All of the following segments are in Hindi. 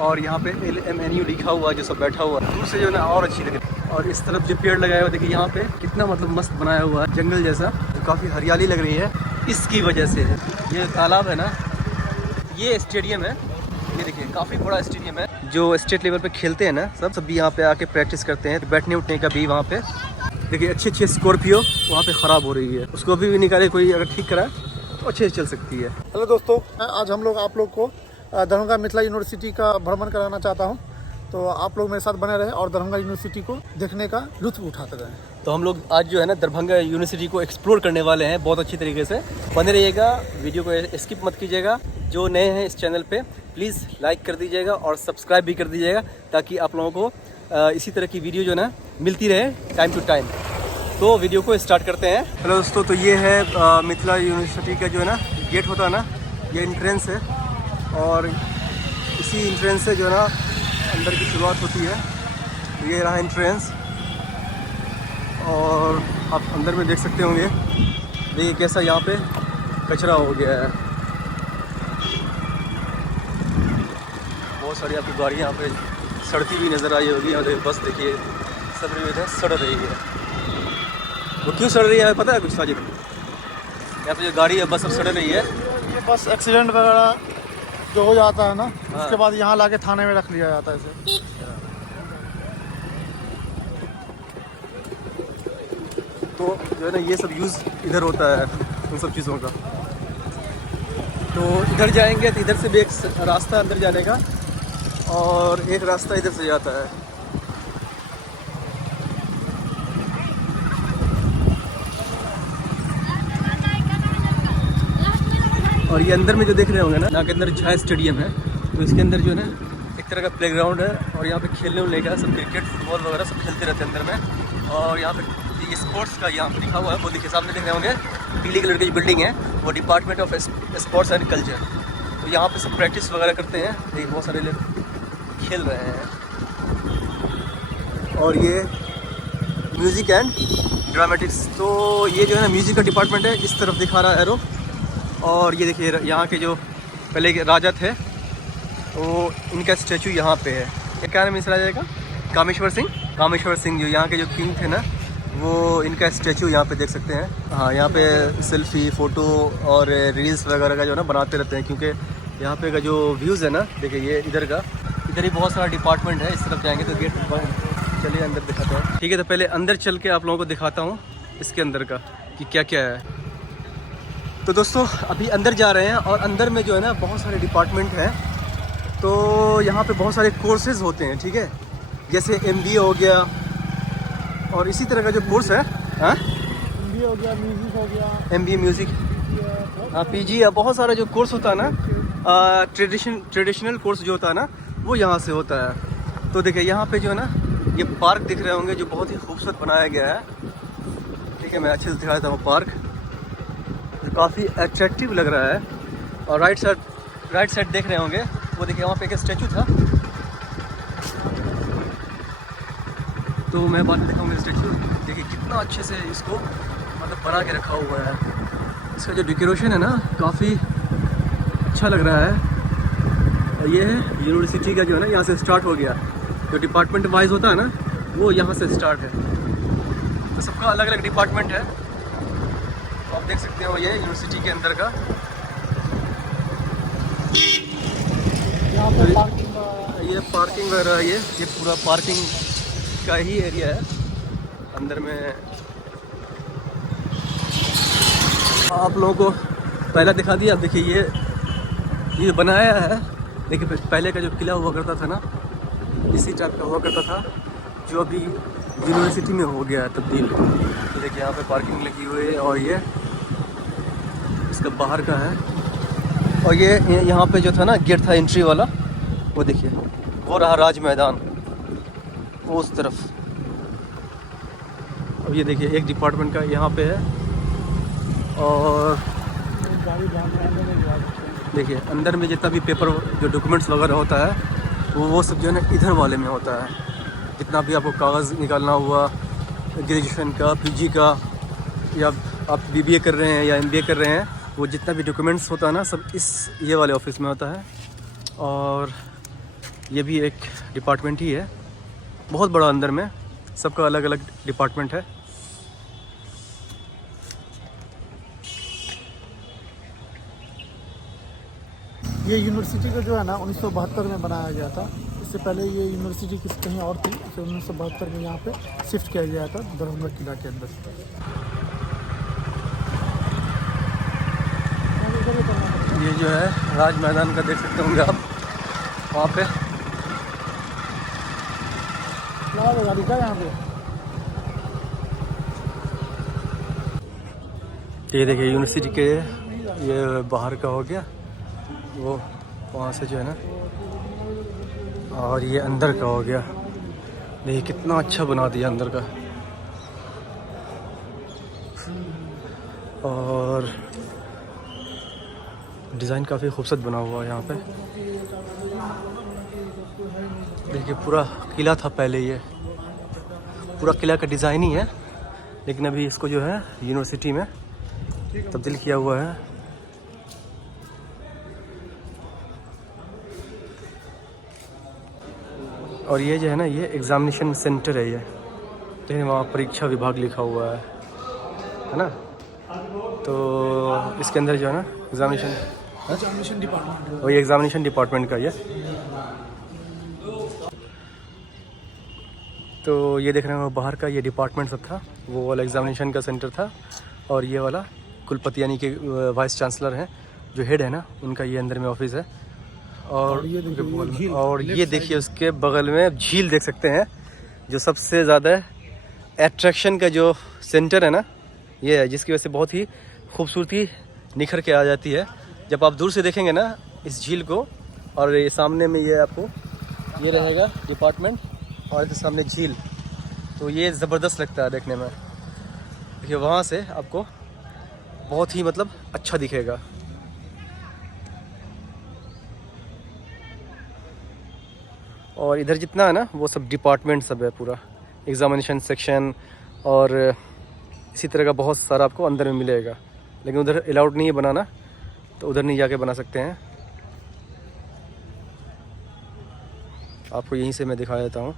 और यहाँ पे LMNU लिखा हुआ है, जो सब बैठा हुआ है दूर से जो है ना और अच्छी लग रही है। और इस तरफ जो पेड़ लगाया हुआ देखिए यहाँ पे कितना मतलब मस्त बनाया हुआ है, जंगल जैसा, जो काफ़ी हरियाली लग रही है। इसकी वजह से ये तालाब है ना, ये स्टेडियम है, ये देखिए काफ़ी बड़ा स्टेडियम है। जो स्टेट लेवल पे खेलते हैं ना सब भी यहाँ पे आके प्रैक्टिस करते हैं। बैठने उठने का भी वहाँ पे देखिए अच्छी स्कॉर्पियो वहाँ पे ख़राब हो रही है, उसको भी निकाले कोई अगर ठीक करा तो अच्छे से चल सकती है। हेलो दोस्तों, आज हम लोग आप लोग को दरभंगा मिथिला यूनिवर्सिटी का भ्रमण कराना चाहता हूं, तो आप लोग मेरे साथ बने रहें और दरभंगा यूनिवर्सिटी को देखने का लुत्फ उठाते रहें। तो हम लोग आज जो है ना दरभंगा यूनिवर्सिटी को एक्सप्लोर करने वाले हैं बहुत अच्छी तरीके से। बने रहिएगा, वीडियो को स्किप मत कीजिएगा। जो नए हैं इस चैनल पे प्लीज़ लाइक कर दीजिएगा और सब्सक्राइब भी कर दीजिएगा, ताकि आप लोगों को इसी तरह की वीडियो जो ना मिलती रहे टाइम टू टाइम। तो वीडियो को स्टार्ट करते हैं। हेलो दोस्तों, तो ये है मिथिला यूनिवर्सिटी का जो है ना गेट होता है ना, ये एंट्रेंस है और इसी एंट्रेंस से जो है ना अंदर की शुरुआत होती है। ये रहा एंट्रेंस और आप अंदर में देख सकते होंगे। देखिए कैसा यहाँ पे कचरा हो गया है, बहुत सारी आपकी गाड़ियाँ यहाँ पे सड़ती हुई नज़र आई होगी। यहाँ देखिए बस देखिए सब इधर सड़ रही है। वो क्यों सड़ रही है पता है कुछ साजिद? यहाँ पे जो गाड़ी है बस अब सड़ रही है। ये बस एक्सीडेंट वगैरह जो हो जाता है ना, उसके बाद यहाँ लाके थाने में रख लिया जाता है इसे। तो जो है ना ये सब यूज़ इधर होता है उन सब चीज़ों का। तो इधर जाएंगे तो इधर से भी एक रास्ता अंदर जाने का और एक रास्ता इधर से जाता है। और ये अंदर में जो देख रहे होंगे ना, यहाँ के अंदर छाया स्टेडियम है, तो इसके अंदर जो है ना एक तरह का प्लेग्राउंड है और यहाँ पे खेलने उलने का सब क्रिकेट फुटबॉल वगैरह सब खेलते रहते हैं अंदर में। और यहाँ पे ये स्पोर्ट्स का यहाँ पे लिखा हुआ है, वो देखिए सामने देख रहे होंगे पीली कलर की जो बिल्डिंग है वो department of sports and culture. तो यहाँ पे सब प्रैक्टिस वगैरह करते हैं। देखिए बहुत सारे लोग खेल रहे हैं। और ये म्यूज़िक एंड ड्रामेटिक्स, तो ये जो है ना म्यूज़िक का डिपार्टमेंट है, इस तरफ दिखा रहा है एरो। और ये देखिए यहाँ के जो पहले के राजा थे वो इनका स्टैचू यहाँ पे है। ये क्या नाम है इस राजा का? कामेश्वर सिंह। कामेश्वर सिंह जो यहाँ के जो किंग थे ना, वो इनका स्टैचू यहाँ पे देख सकते हैं। हाँ, यहाँ पे सेल्फी फ़ोटो और रील्स वगैरह का जो है ना बनाते रहते हैं, क्योंकि यहाँ पे का जो व्यूज़ है ना, देखिए ये इधर का, इधर ही बहुत सारा डिपार्टमेंट है। इस तरफ जाएंगे तो गेट चलिए अंदर दिखाता हूँ। ठीक है, तो पहले अंदर चल के आप लोगों को दिखाता हूँ इसके अंदर का कि क्या क्या है। तो दोस्तों अभी अंदर जा रहे हैं और अंदर में जो है ना बहुत सारे डिपार्टमेंट हैं। तो यहाँ पे बहुत सारे कोर्सेज़ होते हैं, ठीक है, जैसे MBA हो गया और इसी तरह का जो कोर्स है, हाँ MBA हो गया, म्यूजिक हो गया, MBA म्यूज़िक, हाँ PG, बहुत सारा जो कोर्स होता है ना, ट्रेडिशनल कोर्स जो होता है ना वो यहाँ से होता है। तो देखिए यहाँ पे जो है ना ये पार्क दिख रहे होंगे जो बहुत ही खूबसूरत बनाया गया है। ठीक है, मैं अच्छे से दिखा देता हूँ। पार्क काफ़ी अट्रैक्टिव लग रहा है। और राइट साइड देख रहे होंगे, वो देखिए वहाँ पे एक स्टैचू था, तो मैं बाद में दिखाऊंगा स्टैचू। देखिए कितना अच्छे से इसको मतलब बना के रखा हुआ है। इसका जो डेकोरेशन है ना काफ़ी अच्छा लग रहा है। और ये है यूनिवर्सिटी का जो है ना, यहाँ से स्टार्ट हो गया। जो डिपार्टमेंट वाइज होता है ना वो यहाँ से स्टार्ट है। तो सबका अलग अलग डिपार्टमेंट है, तो आप देख सकते हो ये यूनिवर्सिटी के अंदर का। यहाँ पे पार्किंग, ये पार्किंग वगैरह, ये पूरा पार्किंग का ही एरिया है अंदर में। आप लोगों को पहला दिखा दिया। अब देखिए ये बनाया है। देखिए पहले का जो किला हुआ करता था ना, इसी टाइप का हुआ करता था, जो अभी यूनिवर्सिटी में हो गया है तब्दील। तो देखिए यहाँ पे पार्किंग लगी हुई है और ये इसका बाहर का है। और ये यहाँ पे जो था ना गेट था एंट्री वाला, वो देखिए वो रहा राज मैदान, वो उस तरफ। अब ये देखिए एक डिपार्टमेंट का यहाँ पे है। और देखिए अंदर में जितना भी पेपर जो डॉक्यूमेंट्स वगैरह होता है वो सब जो है ना इधर वाले में होता है। जितना भी आपको कागज़ निकालना हुआ ग्रेजुएशन का, PG का, या आप BBA कर रहे हैं या MBA कर रहे हैं, वो जितना भी डॉक्यूमेंट्स होता है ना सब इस ये वाले ऑफिस में होता है। और ये भी एक डिपार्टमेंट ही है, बहुत बड़ा, अंदर में सबका अलग अलग डिपार्टमेंट है। ये यूनिवर्सिटी का जो है ना 1972 में बनाया गया था। इससे पहले ये यूनिवर्सिटी किसी कहीं और थी, इसे 1972 में यहाँ पे शिफ्ट किया गया था दरभंगा किला के अंदर। ये जो है राज मैदान का देख सकते होंगे आप, वहाँ पे गाड़ी का यहाँ पे। ये देखिए यूनिवर्सिटी के ये बाहर का हो गया, वो वहाँ से जो है ना, और ये अंदर का हो गया। देखिए कितना अच्छा बना दिया अंदर का, और डिज़ाइन काफ़ी खूबसूरत बना हुआ है यहाँ पे। देखिए पूरा किला था पहले, ये पूरा किला का डिज़ाइन ही है, लेकिन अभी इसको जो है यूनिवर्सिटी में तब्दील किया हुआ है। और ये जो है ना, ये एग्ज़ामिनेशन सेंटर है। ये देखिए वहाँ परीक्षा विभाग लिखा हुआ है ना। तो इसके अंदर जो है ना एग्जामिनेशन डिपार्टमेंट, वही एग्ज़ामिनेशन डिपार्टमेंट का ये। तो ये देख रहे हैं बाहर का ये डिपार्टमेंट सब था, वो वाला एग्ज़ामिनेशन का सेंटर था। और ये वाला कुलपति यानी कि वाइस चांसलर हैं, जो हेड है ना, उनका ये अंदर में ऑफिस है। और ये देखिए उसके बगल में झील देख सकते हैं, जो सबसे ज़्यादा एट्रैक्शन का जो सेंटर है ना, ये है, जिसकी वजह से बहुत ही खूबसूरती निखर के आ जाती है जब आप दूर से देखेंगे ना इस झील को। और ये सामने में ये आपको ये रहेगा डिपार्टमेंट, और इसके सामने झील, तो ये ज़बरदस्त लगता है देखने में। देखिए वहाँ से आपको बहुत ही मतलब अच्छा दिखेगा। और इधर जितना है ना वो सब डिपार्टमेंट सब है, पूरा एग्ज़ामिनेशन सेक्शन, और इसी तरह का बहुत सारा आपको अंदर में मिलेगा। लेकिन उधर अलाउड नहीं है बनाना, तो उधर नहीं जाके बना सकते हैं। आपको यहीं से मैं दिखा देता हूँ।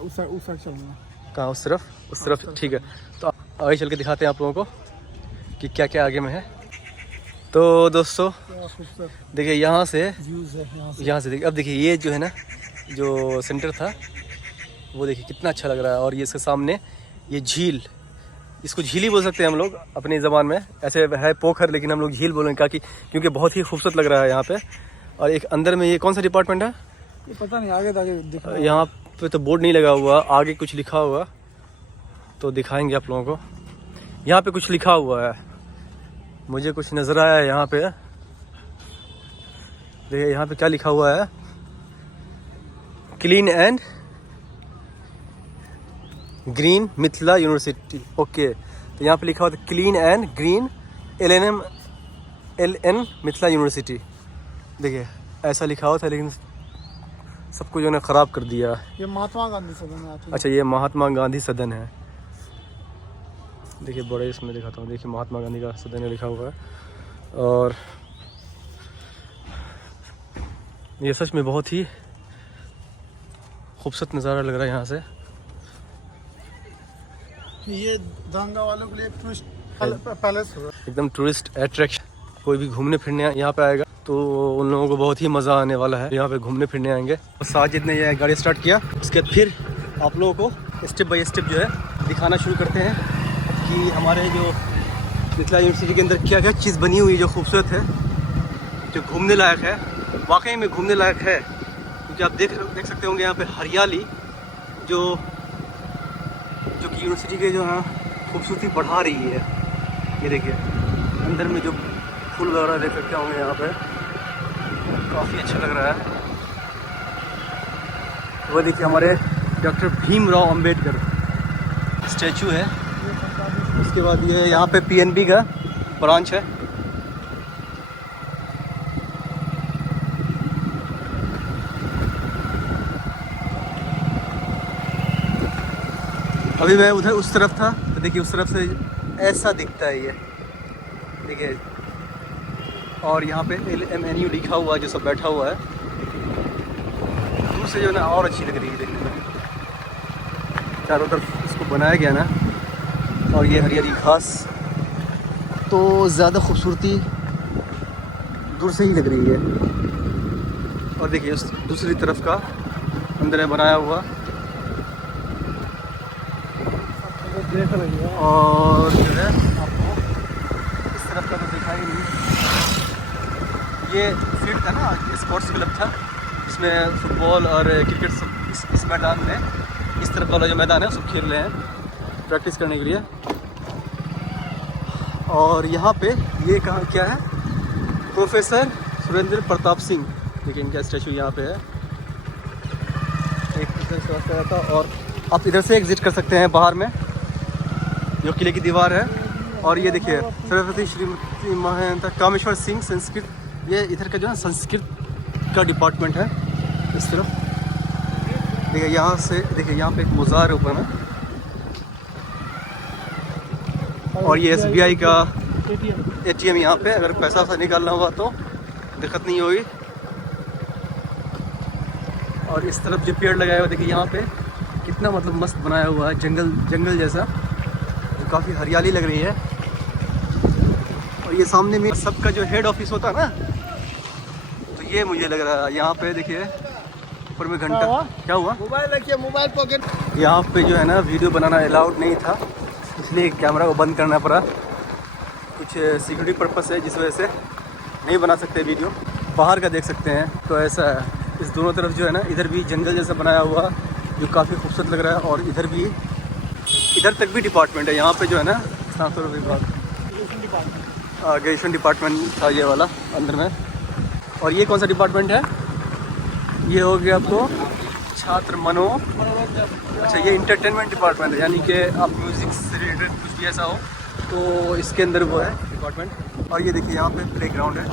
उस साइड चलना। कहाँ? उस तरफ ठीक है। तो आगे चल के दिखाते हैं आप लोगों को कि क्या क्या आगे में है। तो दोस्तों देखिए यहाँ से देखिए, अब देखिए ये जो है ना, जो सेंटर था वो देखिए कितना अच्छा लग रहा है। और ये इसके सामने ये झील, इसको झील ही बोल सकते हैं हम लोग अपनी ज़बान में, ऐसे है पोखर, लेकिन हम लोग झील बोलेंगे क्योंकि बहुत ही खूबसूरत लग रहा है यहाँ पे। और एक अंदर में ये कौन सा डिपार्टमेंट है ये पता नहीं, आगे दिख रहा है। यहाँ पे तो बोर्ड नहीं लगा हुआ, आगे कुछ लिखा हुआ तो दिखाएंगे आप लोगों को। यहाँ पे कुछ लिखा हुआ है, मुझे कुछ नज़र आया है यहाँ पे। देखिए यहाँ पे क्या लिखा हुआ है, clean and green Mithila university. Okay, तो यहाँ पे लिखा हुआ था clean and green LN Mithila university. देखिए ऐसा लिखा हुआ था, लेकिन सबको जो है ख़राब कर दिया। ये महात्मा गांधी सदन है। अच्छा, ये महात्मा गांधी सदन है। देखिए बड़े इसमें दिखाता हूँ, देखिए महात्मा गांधी का सदन है लिखा हुआ है। और ये सच में बहुत ही खूबसूरत नज़ारा लग रहा है यहाँ से। ये दंगा वालों के लिए टूरिस्ट पैलेस है, एकदम टूरिस्ट अट्रैक्शन। कोई भी घूमने फिरने यहाँ पे आएगा तो उन लोगों को बहुत ही मज़ा आने वाला है, यहाँ पे घूमने फिरने आएंगे। और साजिद ने ये गाड़ी स्टार्ट किया, उसके बाद फिर आप लोगों को स्टेप बाय स्टेप जो है दिखाना शुरू करते हैं कि हमारे जो मिथिला यूनिवर्सिटी के अंदर क्या क्या चीज़ बनी हुई जो खूबसूरत है, जो घूमने लायक है, वाकई में घूमने लायक है। क्योंकि आप देख सकते होंगे यहाँ पे हरियाली जो कि यूनिवर्सिटी के जो है खूबसूरती बढ़ा रही है। ये देखिए अंदर में जो फूल वगैरह देख सकते होंगे यहाँ पे, काफ़ी अच्छा लग रहा है। वो देखिए हमारे डॉक्टर भीमराव अंबेडकर स्टैचू है। उसके बाद ये यहाँ पे PNB का ब्रांच है। अभी मैं उधर उस तरफ था, तो देखिए उस तरफ से ऐसा दिखता है ये, देखिए। और यहाँ पे LMNU लिखा हुआ है, जो सब बैठा हुआ है। दूर से जो है ना और अच्छी लग रही है देखने में। चारों तरफ इसको बनाया गया ना, और ये हरी हरी घास, तो ज़्यादा खूबसूरती दूर से ही लग रही है। और देखिए उस दूसरी तरफ का अंदर है बनाया हुआ, और जो है आपको इस तरफ का तो दिखा ही नहीं। ये फील्ड था ना, स्पोर्ट्स क्लब था, इसमें फुटबॉल और क्रिकेट सब इस मैदान में, इस तरफ वाला जो मैदान है सब खेल रहे हैं प्रैक्टिस करने के लिए। और यहाँ पे ये कहाँ क्या है, प्रोफेसर सुरेंद्र प्रताप सिंह, देखिए इनका स्टैचू यहाँ पे है। एक इधर से रास्ता था, और आप इधर से एग्जिट कर सकते हैं बाहर में, जो किले की दीवार है। और ये देखिए सरस्वती श्रीमती महंत कामेश्वर सिंह संस्कृत, ये इधर का जो है संस्कृत का डिपार्टमेंट है इस तरफ। देखिए यहाँ से, देखिए यहाँ पे एक मज़ार ऊपर है, और ये SBI का ATM यहाँ पे, अगर पैसा वैसा निकालना हुआ तो दिक्कत नहीं होगी। और इस तरफ जो पेड़ लगाया हुआ देखिए यहाँ पे कितना मतलब मस्त बनाया हुआ है, जंगल जैसा, जो काफ़ी हरियाली लग रही है। और ये सामने में सबका जो हेड ऑफिस होता है ना, तो ये मुझे लग रहा है यहाँ पे देखिए ऊपर में घंटा, क्या हुआ, मोबाइल रखिए, मोबाइल पॉकेट। यहाँ पे जो है ना वीडियो बनाना अलाउड नहीं था, इसलिए कैमरा को बंद करना पड़ा। कुछ सिक्योरिटी पर्पस है जिस वजह से नहीं बना सकते वीडियो। बाहर का देख सकते हैं तो ऐसा है, इस दोनों तरफ जो है ना, इधर भी जंगल जैसा बनाया हुआ जो काफ़ी खूबसूरत लग रहा है, और इधर भी, इधर तक भी डिपार्टमेंट है यहाँ पे जो है ना, सांस्कृतिक विभाग, ग्रेजुएशन डिपार्टमेंट था ये वाला अंदर में। और ये कौन सा डिपार्टमेंट है, ये हो गया आपको छात्र मनो, अच्छा ये इंटरटेनमेंट डिपार्टमेंट है, यानी कि आप म्यूज़िक से रिलेटेड कुछ भी ऐसा हो तो इसके अंदर वो है डिपार्टमेंट। और ये देखिए यहाँ पे प्ले ग्राउंड है,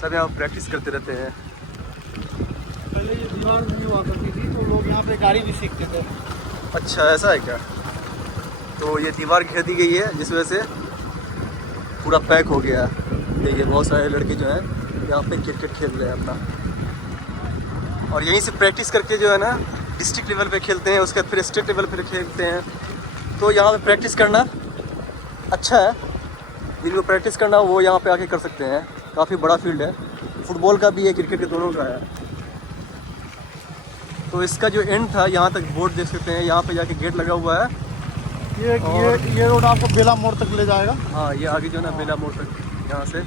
सब यहाँ प्रैक्टिस करते रहते हैं। पहले ये दीवार नहीं हुआ करती थी, तो लोग यहाँ पे गाड़ी भी सीखते थे। अच्छा ऐसा है क्या, तो ये दीवार घेर दी गई है जिस वजह से पूरा पैक हो गया है। देखिए बहुत सारे लड़के जो हैं यहाँ पे क्रिकेट खेल रहे हैं अपना, और यहीं से प्रैक्टिस करके जो है ना डिस्ट्रिक्ट लेवल पे खेलते हैं, उसके बाद फिर स्टेट लेवल पे खेलते हैं। तो यहाँ पे प्रैक्टिस करना अच्छा है, जिनको प्रैक्टिस करना वो यहाँ पे आके कर सकते हैं। काफ़ी बड़ा फील्ड है, फुटबॉल का भी है, क्रिकेट के दोनों का है। तो इसका जो एंड था यहाँ तक बोर्ड देख सकते हैं, यहाँ पे जाके गेट लगा हुआ है। ये रोड आपको बेला मोड़ तक ले जाएगा। हाँ ये आगे जो है ना बेला मोड़ तक, यहाँ से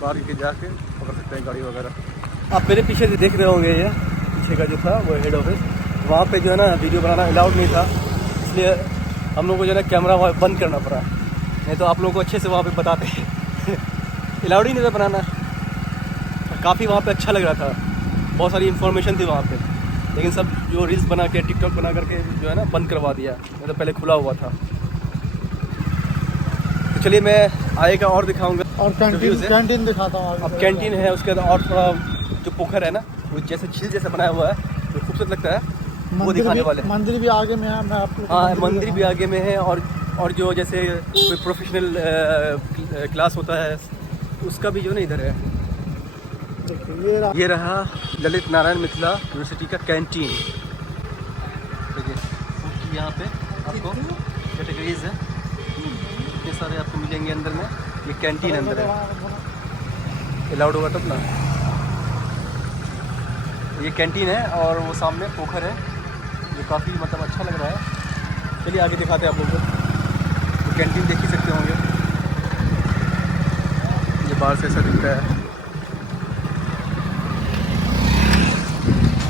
बाहर के जाके पकड़ सकते हैं गाड़ी वगैरह। आप मेरे पीछे से देख रहे होंगे, ये पीछे का जो था वो हेड ऑफिस, वहाँ पे जो है ना वीडियो बनाना अलाउड नहीं था, इसलिए हम लोग को जो है ना कैमरा वहाँ बंद करना पड़ा, नहीं तो आप लोगों को अच्छे से वहाँ पे बताते अलाउड ही नहीं था बनाना। काफ़ी वहाँ पे अच्छा लग रहा था, बहुत सारी इन्फॉर्मेशन थी वहाँ पे, लेकिन सब जो रील्स बना के टिकटॉक बना करके जो है ना बंद करवा दिया, नहीं तो पहले खुला हुआ था। तो चलिए मैं आगे का और दिखाऊंगा, और कैंटीन दिखाता हूँ। अब कैंटीन है, उसके बाद और थोड़ा जो पोखर है ना, वो जैसे झील जैसा बनाया हुआ है, जो खूबसूरत लगता है, वो दिखाने वाले हैं। मंदिर भी आगे में है, मैं आपको हाँ मंदिर भी आगे में है, और जो जैसे कोई प्रोफेशनल क्लास होता है उसका भी जो ना इधर है। ये रहा ललित नारायण मिथिला यूनिवर्सिटी का कैंटीन। देखिए फूड की यहाँ पे आपको कैटेगरीज है, इतने सारे आपको मिलेंगे अंदर में। ये कैंटीन अंदर है, अलाउड होगा तब ना। ये कैंटीन है, और वो सामने पोखर है जो काफ़ी मतलब अच्छा लग रहा है। चलिए आगे दिखाते हैं आप लोगों को। तो कैंटीन देख ही सकते होंगे, ये बाहर से ऐसा दिखता है।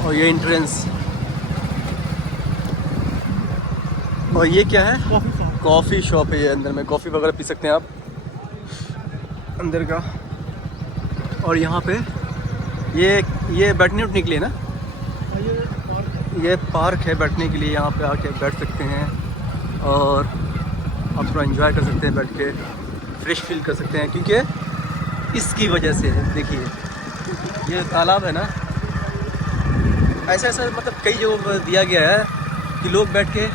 और ये एंट्रेंस, और ये क्या है, कॉफ़ी शॉप है। ये अंदर में कॉफ़ी वगैरह पी सकते हैं आप अंदर का। और यहाँ पे ये बैठने उठने के लिए ना, ये पार्क है बैठने के लिए, यहाँ पे आके बैठ सकते हैं और आप थोड़ा एंजॉय कर सकते हैं, बैठ के फ्रेश फील कर सकते हैं। क्योंकि इसकी वजह से देखिए ये तालाब है ना, ऐसा ऐसा मतलब कई जगह दिया गया है कि लोग बैठ के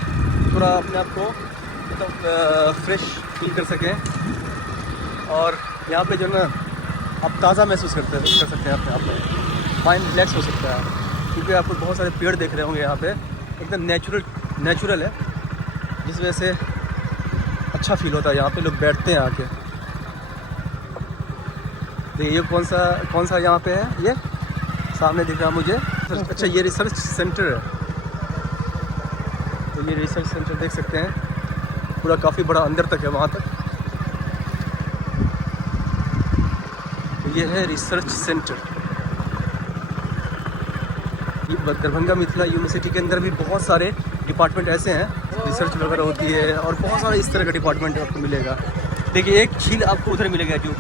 थोड़ा अपने आप को मतलब फ्रेश फील कर सकें। और यहाँ पे जो ना आप ताज़ा महसूस कर सकते हैं अपने आप में, माइंड रिलैक्स हो सकता है। क्योंकि आपको बहुत सारे पेड़ देख रहे होंगे यहाँ पे, एकदम नेचुरल है, जिस वजह से अच्छा फील होता है। यहाँ पे लोग बैठते हैं आके। देखिए ये कौन सा यहाँ पे है, ये सामने दिख रहा मुझे। अच्छा ये रिसर्च सेंटर है, तो ये रिसर्च सेंटर देख सकते हैं, पूरा काफ़ी बड़ा अंदर तक है वहाँ तक। तो ये है रिसर्च सेंटर। ये दरभंगा मिथिला यूनिवर्सिटी के अंदर भी बहुत सारे डिपार्टमेंट ऐसे हैं, रिसर्च वगैरह होती है, और बहुत सारे इस तरह का डिपार्टमेंट आपको मिलेगा। देखिए एक झील आपको उधर मिलेगा, जो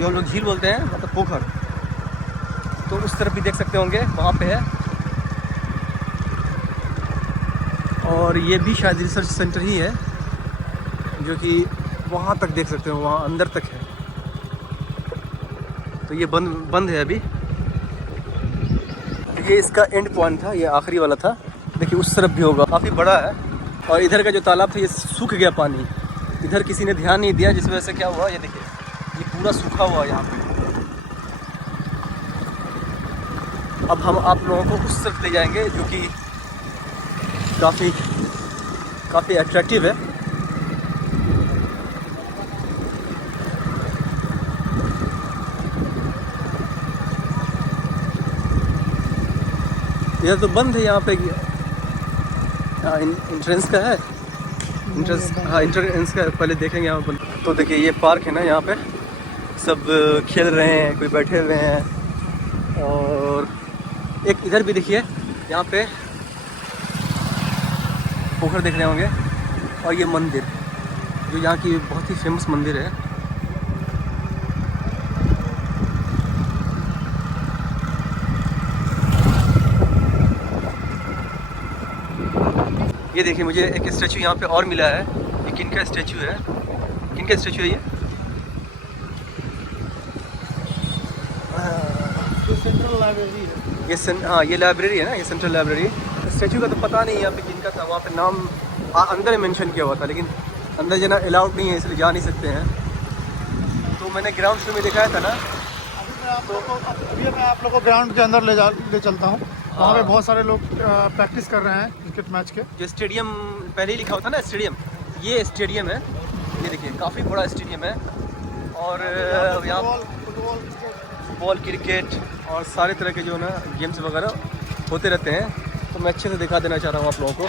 हम लोग झील बोलते हैं, मतलब पोखर, तो उस तरफ भी देख सकते होंगे, वहाँ पे है। और ये भी शायद रिसर्च सेंटर ही है, जो कि वहाँ तक देख सकते हो, वहाँ अंदर तक है। तो ये बंद है अभी। ये इसका एंड पॉइंट था, ये आखिरी वाला था। देखिए उस तरफ भी होगा, काफ़ी बड़ा है। और इधर का जो तालाब था ये सूख गया पानी, इधर किसी ने ध्यान नहीं दिया, जिस वजह से क्या हुआ, ये देखिए ये पूरा सूखा हुआ यहाँ पे। अब हम आप लोगों को उस तरफ ले जाएंगे, जो कि काफ़ी अट्रैक्टिव है। यह तो बंद है यहाँ पे, इंट्रेंस का है, इंट्रेंस का पहले देखेंगे यहाँ पर। तो देखिए ये पार्क है ना, यहाँ पे सब खेल रहे हैं, कोई बैठे हुए हैं। और एक इधर भी देखिए, यहाँ पे पोखर देख रहे होंगे, और ये मंदिर जो यहाँ की बहुत ही फेमस मंदिर है। ये देखिए मुझे एक स्टैचू यहाँ पे और मिला है। ये किनका स्टैचू है, किनका स्टैचू है ये? सेंट्रल लाइब्रेरी है। हाँ ये लाइब्रेरी है ना, ये सेंट्रल लाइब्रेरी। स्टैचू का तो पता नहीं यहाँ पे किनका था, वहाँ पे नाम अंदर मेंशन किया हुआ था, लेकिन अंदर जाना अलाउड नहीं है, इसलिए जा नहीं सकते हैं। तो मैंने ग्राउंड फ्लोर में दिखाया था ना, अभी मैं आप लोग को ग्राउंड के अंदर ले चलता हूँ। वहाँ पे बहुत सारे लोग प्रैक्टिस कर रहे हैं क्रिकेट मैच के। जो स्टेडियम पहले ही लिखा होता है ना, स्टेडियम, ये स्टेडियम है। ये देखिए काफ़ी बड़ा स्टेडियम है, और यहाँ फुटबॉल, क्रिकेट और सारे तरह के जो ना गेम्स वगैरह होते रहते हैं। तो मैं अच्छे से दिखा देना चाह रहा हूँ आप लोगों को।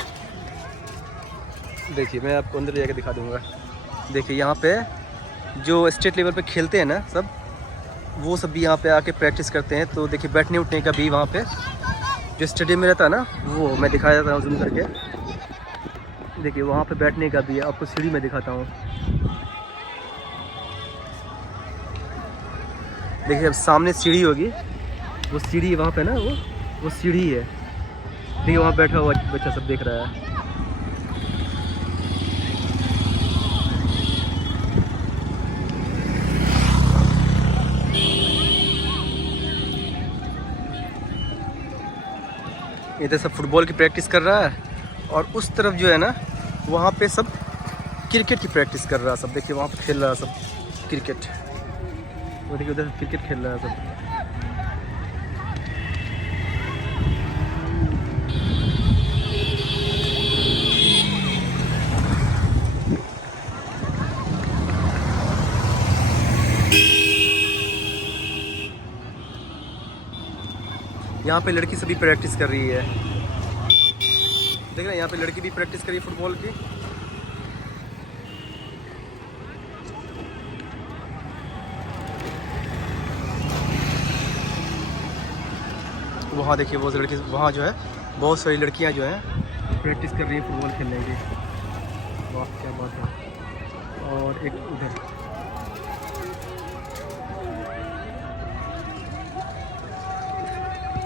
देखिए मैं आपको अंदर जाके दिखा दूँगा। देखिए यहाँ पे जो स्टेट लेवल पे खेलते हैं ना सब, वो सब भी यहाँ पे आके प्रैक्टिस करते हैं। तो देखिए बैठने उठने का भी वहाँ पे जो स्टेडियम में रहता है ना, वो मैं दिखाया था जूम करके। देखिए वहाँ पे बैठने का भी है, आपको सीढ़ी में दिखाता हूँ। देखिए अब सामने सीढ़ी होगी, वो सीढ़ी वहाँ पे ना, वो सीढ़ी है। देखिए वहाँ बैठा हुआ बच्चा सब देख रहा है। इधर सब फुटबॉल की प्रैक्टिस कर रहा है, और उस तरफ जो है ना, वहाँ पे सब क्रिकेट की प्रैक्टिस कर रहा है सब। देखिए वहाँ पे खेल रहा है सब क्रिकेट, वो देखिए उधर क्रिकेट खेल रहा है सब। यहाँ पे लड़की सभी प्रैक्टिस कर रही है, देख रहे हैं, यहाँ पे लड़की भी प्रैक्टिस कर रही है फुटबॉल की। वहाँ देखिए वो लड़की, वहाँ जो है बहुत सारी लड़कियाँ जो हैं प्रैक्टिस कर रही है फुटबॉल खेलने की। वाह क्या बात है। और एक उधर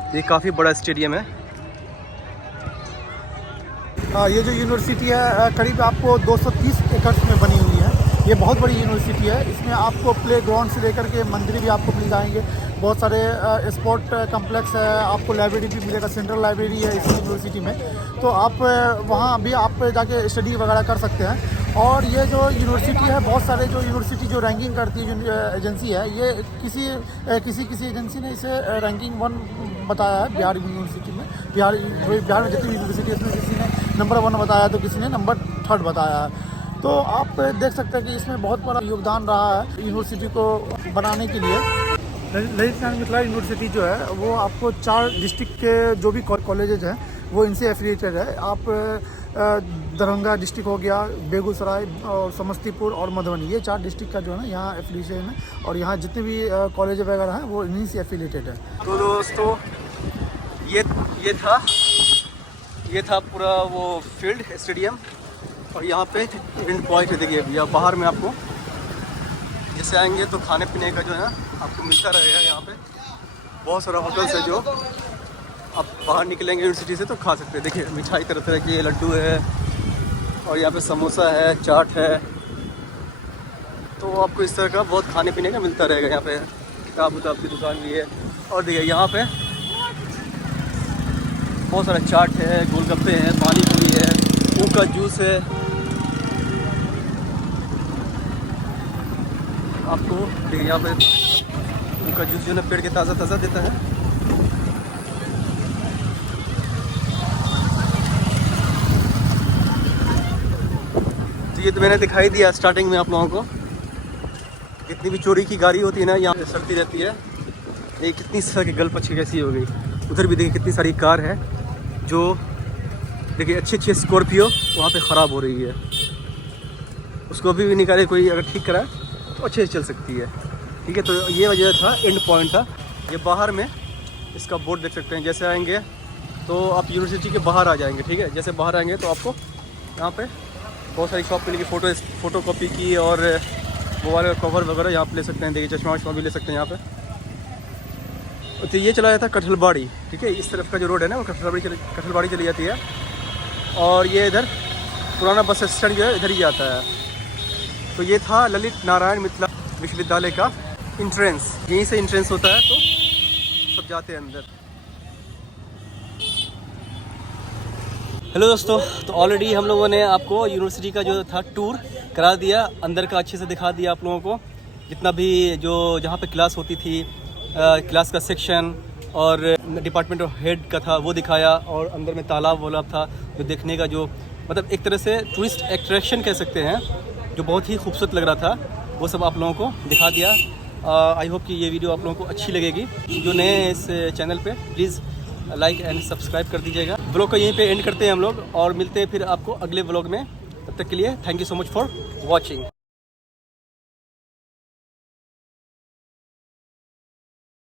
ये काफ़ी बड़ा स्टेडियम है। ये जो यूनिवर्सिटी है करीब आपको 230 एकड़ में बनी हुई है। ये बहुत बड़ी यूनिवर्सिटी है। इसमें आपको प्ले ग्राउंड से लेकर के मंदिर भी आपको मिल जाएंगे। बहुत सारे स्पोर्ट कम्प्लेक्स है, आपको लाइब्रेरी भी मिलेगा। सेंट्रल लाइब्रेरी है इस यूनिवर्सिटी में, तो आप वहाँ भी आप जाके स्टडी वगैरह कर सकते हैं। और ये जो यूनिवर्सिटी है, बहुत सारे जो यूनिवर्सिटी जो रैंकिंग करती है, जो एजेंसी है, ये किसी एजेंसी ने इसे रैंकिंग 1 बताया है बिहार यूनिवर्सिटी में। बिहार में जितनी यूनिवर्सिटी है उसमें किसी ने नंबर 1 बताया तो किसी ने नंबर 3 बताया है। तो आप देख सकते हैं कि इसमें बहुत बड़ा योगदान रहा है यूनिवर्सिटी को बनाने के लिए। ललित नारायण मिथिला यूनिवर्सिटी जो है वो आपको 4 डिस्ट्रिक्ट के जो भी कॉलेजेज हैं वो इनसे एफिलिएटेड है। आप दरभंगा डिस्ट्रिक्ट हो गया, बेगूसराय और समस्तीपुर और मधुबनी, ये 4 डिस्ट्रिक्ट का जो है ना यहाँ एफिलिएशन है और यहाँ जितने भी कॉलेज वगैरह हैं वो इन्हीं से एफिलिएटेड है। तो दोस्तों ये था पूरा वो फील्ड स्टेडियम और यहाँ पे एंड पॉइंट है। देखिए भैया बाहर में आपको जैसे आएंगे तो खाने पीने का जो है ना आपको मिलता रहेगा। यहाँ पे बहुत सारा होटल्स है जो आप बाहर निकलेंगे यूनिवर्सिटी से तो खा सकते हैं। देखिए मिठाई तरह तरह की लड्डू है और यहाँ पे समोसा है, चाट है, तो आपको इस तरह का बहुत खाने पीने का मिलता रहेगा। यहाँ पे किताब उताब की दुकान भी है और देखिए यहाँ पे बहुत सारा चाट है, गोलगप्पे हैं, पानी पूरी है, ऊख का जूस है। आपको देखिए यहाँ पे ऊख का जूस जो है पेड़ के ताज़ा ताज़ा देता है। तो ये तो मैंने दिखाई दिया स्टार्टिंग में आप लोगों को। जितनी भी चोरी की गाड़ी होती है ना यहाँ सड़ती रहती है। ये कितनी सारी की गल पक्षी कैसी हो गई। उधर भी देखिए कितनी सारी कार है जो देखिए अच्छी स्कॉर्पियो वहाँ पे ख़राब हो रही है। उसको अभी भी निकाले कोई अगर ठीक कराए तो अच्छे से चल सकती है। ठीक है, तो ये वजह था, एंड पॉइंट था। ये बाहर में इसका बोर्ड देख सकते हैं। जैसे आएंगे तो आप यूनिवर्सिटी के बाहर आ जाएंगे। ठीक है, जैसे बाहर आएंगे तो आपको यहाँ पे बहुत सारी शॉप मिलेगी फ़ोटो कॉपी की और मोबाइल का कवर वगैरह यहाँ पे ले सकते हैं। देखिए चश्मा वश्मा भी ले सकते हैं यहाँ पे। तो ये चला जाता है कटहलबाड़ी। ठीक है, इस तरफ का जो रोड है ना वो कटहलबाड़ी चली जाती है और ये इधर पुराना बस स्टैंड जो है इधर ही आता है। तो ये था ललित नारायण मिथिला विश्वविद्यालय का इंट्रेंस। यहीं से इंट्रेंस होता है तो सब जाते हैं अंदर। हेलो दोस्तों, तो ऑलरेडी हम लोगों ने आपको यूनिवर्सिटी का जो था टूर करा दिया, अंदर का अच्छे से दिखा दिया आप लोगों को। जितना भी जो जहाँ पे क्लास होती थी, क्लास का सेक्शन और डिपार्टमेंट ऑफ हेड का था वो दिखाया, और अंदर में तालाब वालाब था जो देखने का जो मतलब एक तरह से टूरिस्ट एट्रैक्शन कह सकते हैं, जो बहुत ही खूबसूरत लग रहा था, वो सब आप लोगों को दिखा दिया। आई होप कि ये वीडियो आप लोगों को अच्छी लगेगी। जो नए हैं इस चैनल पे प्लीज़ लाइक एंड सब्सक्राइब कर दीजिएगा। ब्लॉग को यहीं पे एंड करते हैं हम लोग और मिलते हैं फिर आपको अगले ब्लॉग में। तब तक के लिए thank you so much for watching.